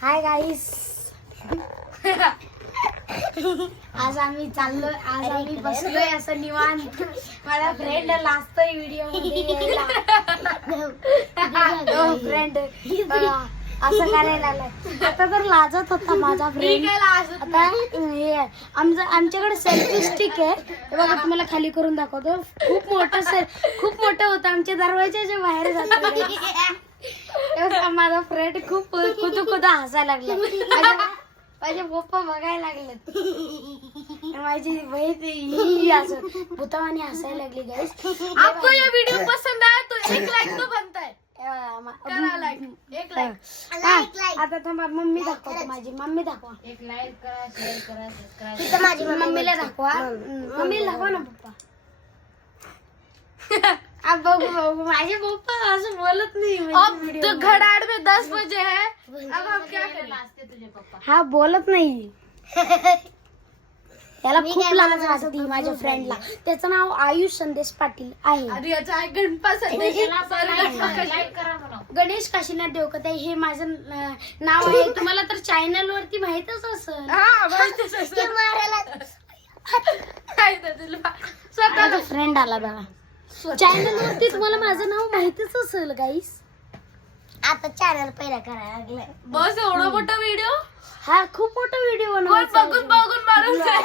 Hi guys. आज आम्ही बसलोय असं निवांत. माझा फ्रेंड लाजतोय व्हिडिओ मध्ये. फ्रेंड असं करायला लागलाय. आता तर लाजत होता माझा फ्रेंड. आता हे आमच्याकडे सेल्फी स्टिक आहे. हे बघा तुम्हाला खाली करून दाखवतो. खूप मोठं होतं. आमच्या दरवाजाच्या बाहेर जातो. माझा फ्रेंड खूप खुद हसायला लागला. माझे पप्पा बघायला लागले. माझी बहीण असं भूतावानी हसायला लागली. गाइस आपको ये वीडियो पसंद आया तो 1 लाइक तो बनता है. करा लाइक. 1 लाइक. आता थांबा मम्मी दाखवतो. माझी मम्मी दाखवा. 1 लाइक करा, शेअर करा, सबस्क्राइब. तिथं माझी मम्मीला दाखवा. मम्मीला दाखवा ना पप्पा. अब बघू माझे पप्पा असं बोलत नाही. अब तो घड़ाड़ में 10 बजे है. अब हम क्या करें? लाजते तुझे पप्पा. हा बोलत नाही. त्याला खूप लाज वाटते माझ्या फ्रेंडला. त्याचं नाव आयुष संदेश पाटील आहे. अरे याचा आहे गणपत संदेश. लाइक करा म्हणा. गणेश काशीनाथ देवकते हे माझं नाव आहे. तुम्हाला तर चॅनल वरती माहितच असेल. हा माहितीच असेल. माझा फ्रेंड आला बघा. चॅनल वरती तुम्हाला माझं नाव माहितीच असेल गाईस. आता चॅनल पहिला करायला लागलाय. बस एवढा मोठा व्हिडिओ. हा खूप मोठा व्हिडिओ बघून मारून